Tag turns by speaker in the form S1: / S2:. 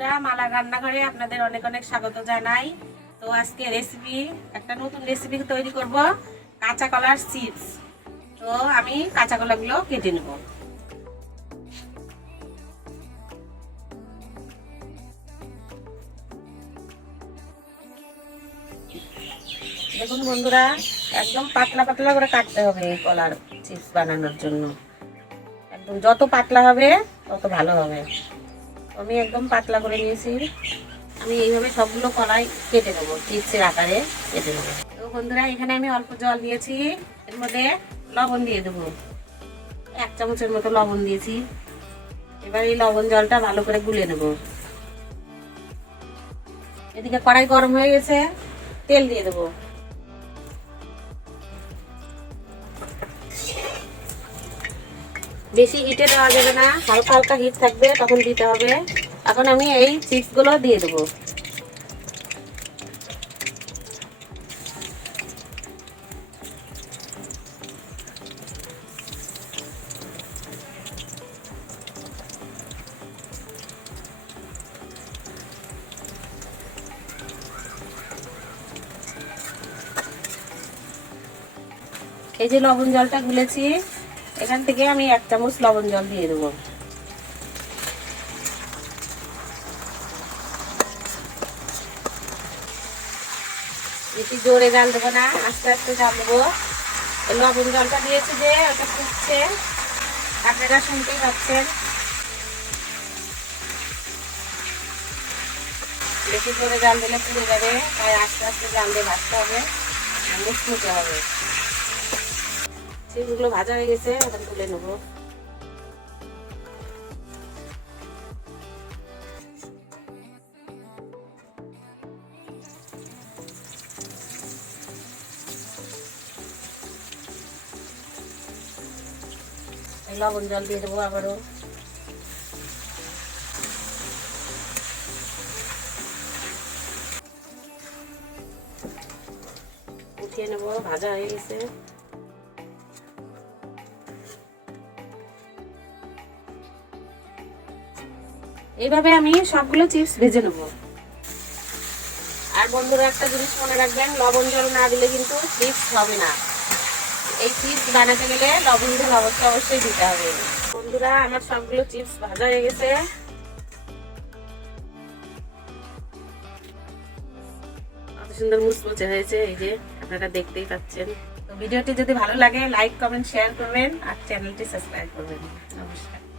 S1: বন্ধুরা, মালা রান্নাঘরে আপনাদের অনেক অনেক স্বাগত জানাই। তো আজকে রেসিপি একটা নতুন রেসিপি তৈরি করব, কাঁচা কলার চিপস তো আমি কাঁচা কলাগুলো কেটে নেব। দেখুন বন্ধুরা, একদম পাতলা পাতলা করে কাটতে হবে এই কলার চিপস বানানোর জন্য। একদম যত পাতলা হবে, তত ভালো হবে। আমি একদম পাতলা করে নিয়েছি। আমি এইভাবে সবগুলো কলাই কেটে নেব, চিপসের আকারে কেটে নেব। তো বন্ধুরা, এখানে আমি অল্প জল দিয়েছি। এর মধ্যে লবণ দিয়ে দেবো। এক চামচের মতো লবণ দিয়েছি। এবার এই লবণ জলটা ভালো করে গুলে নেব। এদিকে কড়াই গরম হয়ে গেছে, তেল দিয়ে দেবো। বেশি হিটে দেওয়া যাবে না, হালকা হালকা হিট থাকবে, তখন দিতে হবে। এখন আমি এই চিপসগুলো দিয়ে দেবো। এই যে লবণ জলটা গুলেছি। এখান থেকে আমি এক চামচ লবণ জল দিয়ে দেবো। বেশি জোরে জাল দেবো না, আস্তে আস্তে জাল দেবো। লবণ জলটা দিয়েছি যে, ওটা ফুটছে। আপনারা শুনতেই পাচ্ছেন। বেশি জোরে জাল দিলে পুড়ে যাবে, তাই আস্তে আস্তে জাল দিয়ে ভাজতে হবে। মুখতে হবে। সেগুলো ভাজা হয়ে গেছে এখন তুলে নেব। লবণ জল দিয়ে দেবো আবারও। উঠিয়ে নেব, ভাজা হয়ে গেছে। এইভাবে আমি সবগুলো চিপস ভেজে নেব। আর বন্ধুরা, একটা জিনিস মনে রাখবেন, লবণ জল না দিলে কিন্তু চিপস হবে না। এই চিপস বানাতে গেলে লবণ জল অবশ্যই অবশ্যই দিতে হবে। বন্ধুরা, আমার সবগুলো চিপস ভাজা হয়ে গেছে। কত সুন্দর মুচমুচে হয়েছে, এই যে আপনারা দেখতেই পাচ্ছেন। তো ভিডিওটি যদি ভালো লাগে লাইক কমেন্ট শেয়ার করবেন, আর চ্যানেলটি সাবস্ক্রাইব করবেন। নমস্কার।